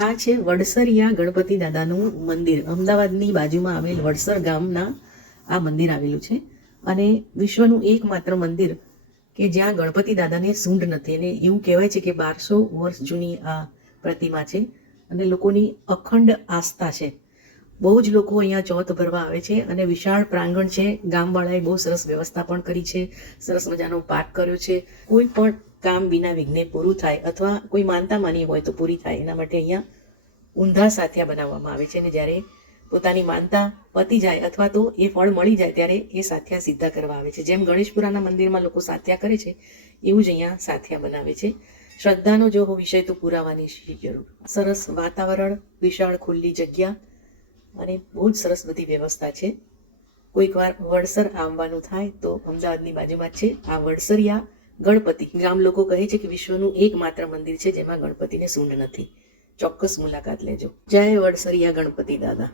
આ છે વડસરિયા ગણપતિ દાદાનું મંદિર. અમદાવાદની બાજુમાં આવેલ વડસર ગામના આ મંદિર આવેલું છે અને વિશ્વનું એકમાત્ર મંદિર કે જ્યાં ગણપતિ દાદાને સૂંઢ નથી. અને એવું કહેવાય છે કે 1200 વર્ષ જૂની આ પ્રતિમા છે અને લોકોની અખંડ આસ્થા છે. બહુ જ લોકો અહીંયા ચોથ ભરવા આવે છે અને વિશાળ પ્રાંગણ છે. ગામવાળાએ બહુ સરસ વ્યવસ્થા પણ કરી છે, સરસ મજાનો પાર્ક કર્યો છે. કોઈ પણ કામ વિના વિઘ્ને પૂરું થાય અથવા કોઈ માનતા માની હોય તો પૂરી થાય એના માટે અહીંયા ઊંધા સાથિયા બનાવવામાં આવે છે અને જ્યારે પોતાની માનતા પતી જાય અથવા તો એ ફળ મળી જાય ત્યારે એ સાથિયા સિદ્ધા કરવા આવે છે. જેમ ગણેશપુરાના મંદિરમાં લોકો સાથિયા કરે છે એવું જ અહીંયા સાથિયા બનાવે છે. શ્રદ્ધાનો જો વિષય તો પુરાવાની જરૂર. સરસ વાતાવરણ, વિશાળ ખુલ્લી જગ્યા અને બહુ જ સરસ બધી વ્યવસ્થા છે. કોઈક વાર વડસર આવવાનું થાય તો અમદાવાદની બાજુમાં છે આ વડસરિયા ગણપતિ. ગામ લોકો કહે છે કે વિશ્વનું એકમાત્ર મંદિર છે જેમાં ગણપતિને સૂંઢ નથી. ચોક્કસ મુલાકાત લેજો. જય વડસરિયા ગણપતિ દાદા.